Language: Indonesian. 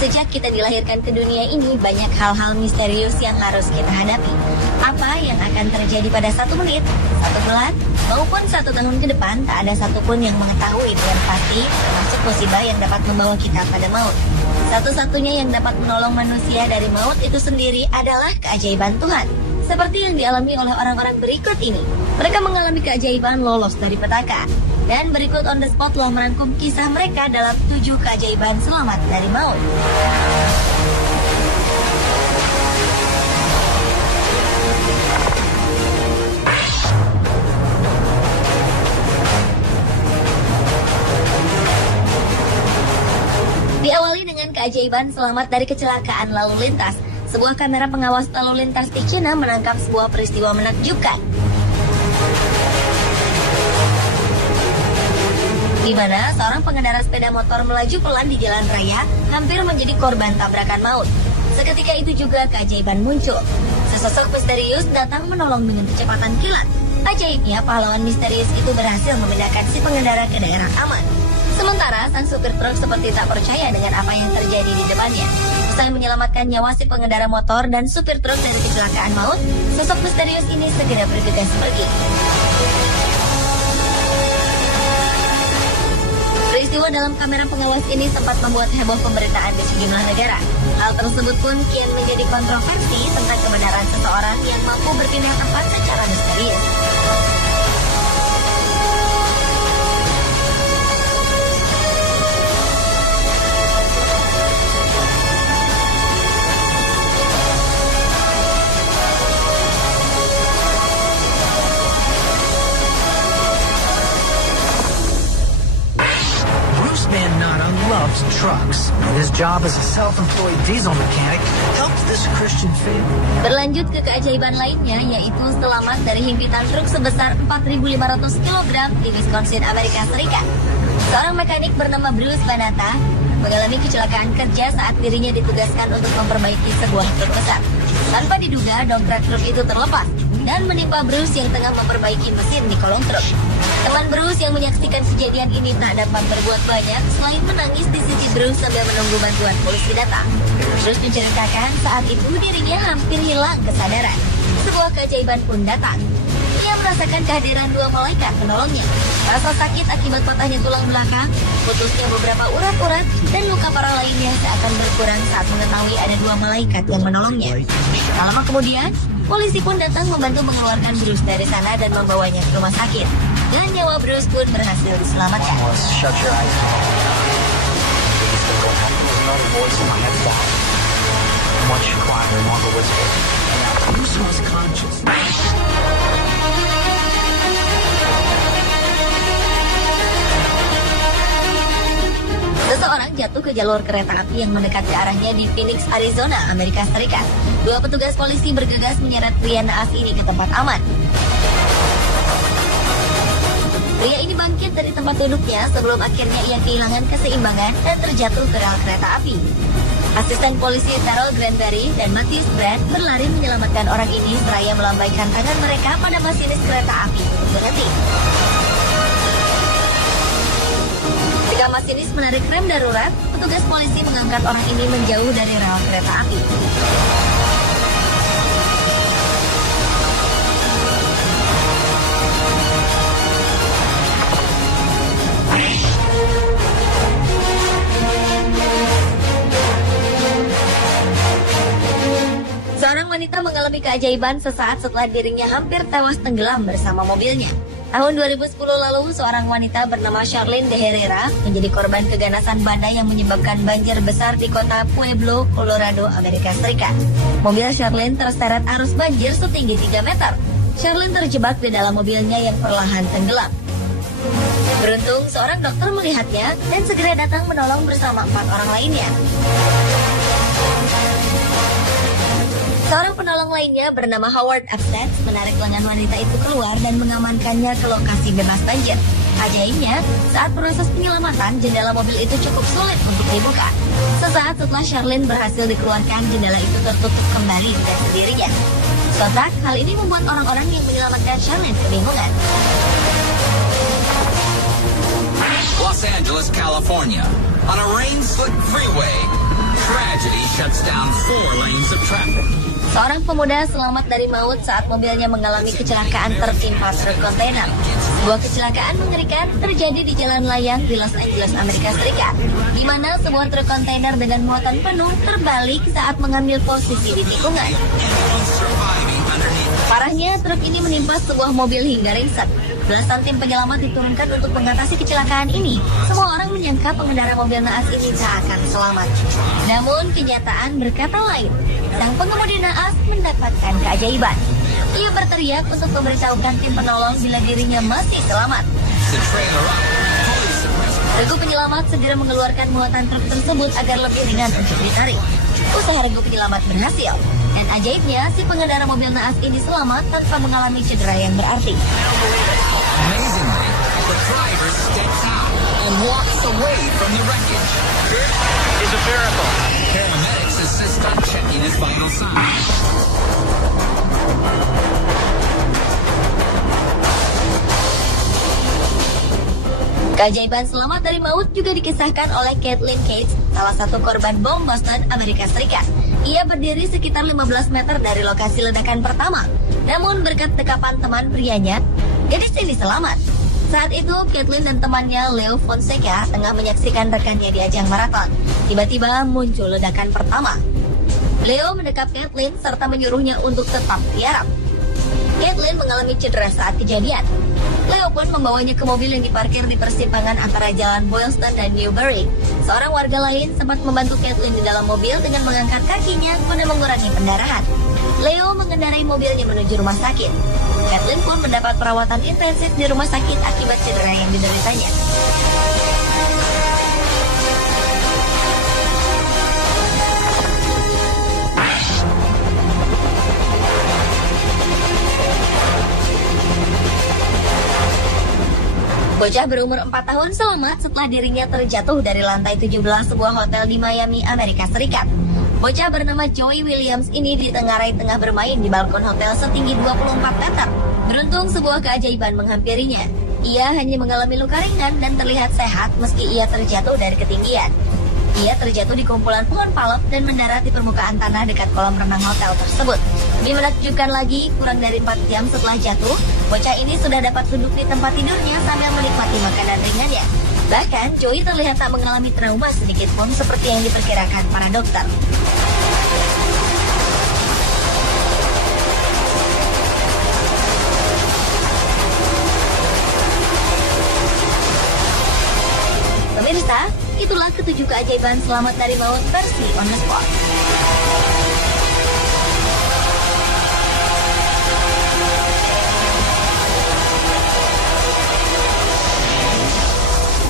Sejak kita dilahirkan ke dunia ini, banyak hal-hal misterius yang harus kita hadapi. Apa yang akan terjadi pada 1 menit, 1 bulan, maupun 1 tahun ke depan, tak ada satupun yang mengetahui dengan pasti, termasuk musibah yang dapat membawa kita pada maut. Satu-satunya yang dapat menolong manusia dari maut itu sendiri adalah keajaiban Tuhan. Seperti yang dialami oleh orang-orang berikut ini. Mereka mengalami keajaiban lolos dari petaka. Dan berikut on the spot telah merangkum kisah mereka dalam 7 keajaiban selamat dari maut. Diawali dengan keajaiban selamat dari kecelakaan lalu lintas. Sebuah kamera pengawas lalu lintas di China menangkap sebuah peristiwa menakjubkan, di mana seorang pengendara sepeda motor melaju pelan di jalan raya hampir menjadi korban tabrakan maut. Seketika itu juga keajaiban muncul. Sesosok misterius datang menolong dengan kecepatan kilat. Ajaibnya, pahlawan misterius itu berhasil memindahkan si pengendara ke daerah aman. Sementara sang supir truk seperti tak percaya dengan apa yang terjadi di depannya. Usai menyelamatkan nyawa si pengendara motor dan supir truk dari kecelakaan maut, sosok misterius ini segera bergegas pergi. Peristiwa dalam kamera pengawas ini sempat membuat heboh pemberitaan di sejumlah negara. Hal tersebut pun kian menjadi kontroversi tentang kebenaran seseorang yang mampu berpindah tempat secara misterius. Loves trucks, and his job as a self-employed diesel mechanic helps this Christian family. Berlanjut ke keajaiban lainnya, yaitu selamat dari himpitan truk sebesar 4.500 kg di Wisconsin, Amerika Serikat. Seorang mekanik bernama Bruce Banata mengalami kecelakaan kerja saat dirinya ditugaskan untuk memperbaiki sebuah truk besar. Tanpa diduga, dongkrak truk itu terlepas dan menimpa Bruce yang tengah memperbaiki mesin di kolong truk. Teman Bruce yang menyaksikan kejadian ini tak dapat berbuat banyak selain menangis di sisi Bruce sambil menunggu bantuan polisi datang. Bruce menceritakan saat itu dirinya hampir hilang kesadaran. Sebuah keajaiban pun datang. Ia merasakan kehadiran 2 malaikat menolongnya. Rasa sakit akibat patahnya tulang belakang, putusnya beberapa urat-urat, dan luka parah lainnya seakan berkurang saat mengetahui ada 2 malaikat yang menolongnya. Tak lama kemudian, polisi pun datang membantu mengeluarkan Bruce dari sana dan membawanya ke rumah sakit. Dan nyawa Bruce pun berhasil diselamatkan. Shut your eyes. Another voice in my head thought. Much quieter, longer whisper. Bruce was conscious. Seseorang jatuh ke jalur kereta api yang mendekat ke arahnya di Phoenix, Arizona, Amerika Serikat. 2 petugas polisi bergegas menyeret pria naas ini ke tempat aman. Pria ini bangkit dari tempat duduknya sebelum akhirnya ia kehilangan keseimbangan dan terjatuh ke rel kereta api. Asisten polisi Terrell Granberry dan Matthias Brand berlari menyelamatkan orang ini seraya melambaikan tangan mereka pada masinis kereta api untuk berhenti. Ketika masinis menarik rem darurat, petugas polisi mengangkat orang ini menjauh dari rel kereta api. Seorang wanita mengalami keajaiban sesaat setelah dirinya hampir tewas tenggelam bersama mobilnya. Tahun 2010 lalu, seorang wanita bernama Charlene de Herrera menjadi korban keganasan badai yang menyebabkan banjir besar di kota Pueblo, Colorado, Amerika Serikat. Mobil Charlene terseret arus banjir setinggi 3 meter. Charlene terjebak di dalam mobilnya yang perlahan tenggelam. Beruntung, seorang dokter melihatnya dan segera datang menolong bersama 4 orang lainnya. Seorang penolong lainnya bernama Howard Upsett menarik lengan wanita itu keluar dan mengamankannya ke lokasi bebas banjir. Ajaibnya, saat proses penyelamatan, jendela mobil itu cukup sulit untuk dibuka. Sesaat setelah Charlene berhasil dikeluarkan, jendela itu tertutup kembali dengan sendirinya. Sontak, hal ini membuat orang-orang yang menyelamatkan Charlene kebingungan. Los Angeles, California, on a rain-slick freeway. Tragedy shuts down 4 lanes of traffic. Seorang pemuda selamat dari maut saat mobilnya mengalami kecelakaan tertimpa truk kontainer. Sebuah kecelakaan mengerikan terjadi di jalan layang di Los Angeles, Amerika Serikat, di mana sebuah truk kontainer dengan muatan penuh terbalik saat mengambil posisi di tikungan. Parahnya, truk ini menimpa sebuah mobil hingga ringsek. Belasan tim penyelamat diturunkan untuk mengatasi kecelakaan ini. Semua orang menyangka pengendara mobil naas ini tak akan selamat. Namun, kenyataan berkata lain. Sang pengemudi naas mendapatkan keajaiban. Ia berteriak untuk memberitahukan tim penolong bila dirinya masih selamat. Regu penyelamat segera mengeluarkan muatan truk tersebut agar lebih ringan untuk ditarik. Usaha regu penyelamat berhasil. Dan ajaibnya, si pengendara mobil naas ini selamat tanpa mengalami cedera yang berarti. Amazingly, the driver steps out and walks away from the wreckage. This is a miracle. Paramedics assist on checking his vital signs. Keajaiban selamat dari maut juga dikisahkan oleh Kathleen Cates, salah satu korban bom Boston, Amerika Serikat. Ia berdiri sekitar 15 meter dari lokasi ledakan pertama. Namun berkat dekapan teman prianya, gadis ini selamat. Saat itu, Kathleen dan temannya Leo Fonseca tengah menyaksikan rekannya di ajang maraton. Tiba-tiba muncul ledakan pertama. Leo mendekap Kathleen serta menyuruhnya untuk tetap tiarap. Kathleen mengalami cedera saat kejadian. Leo pun membawanya ke mobil yang diparkir di persimpangan antara jalan Boylston dan Newbury. Seorang warga lain sempat membantu Kathleen di dalam mobil dengan mengangkat kakinya guna mengurangi pendarahan. Leo mengendarai mobilnya menuju rumah sakit. Kathleen pun mendapat perawatan intensif di rumah sakit akibat cedera yang dideritanya. Bocah berumur 4 tahun selamat setelah dirinya terjatuh dari lantai 17 sebuah hotel di Miami, Amerika Serikat. Bocah bernama Joey Williams ini ditengarai tengah bermain di balkon hotel setinggi 24 meter. Beruntung sebuah keajaiban menghampirinya. Ia hanya mengalami luka ringan dan terlihat sehat meski ia terjatuh dari ketinggian. Ia terjatuh di kumpulan pohon palem dan mendarat di permukaan tanah dekat kolam renang hotel tersebut. Lebih menakjubkan lagi, kurang dari 4 jam setelah jatuh, bocah ini sudah dapat duduk di tempat tidurnya sambil menikmati makanan ringannya. Bahkan, Joey terlihat tak mengalami trauma sedikit pun seperti yang diperkirakan para dokter. Pemirsa, itulah ketujuh keajaiban selamat dari maut versi On The Spot.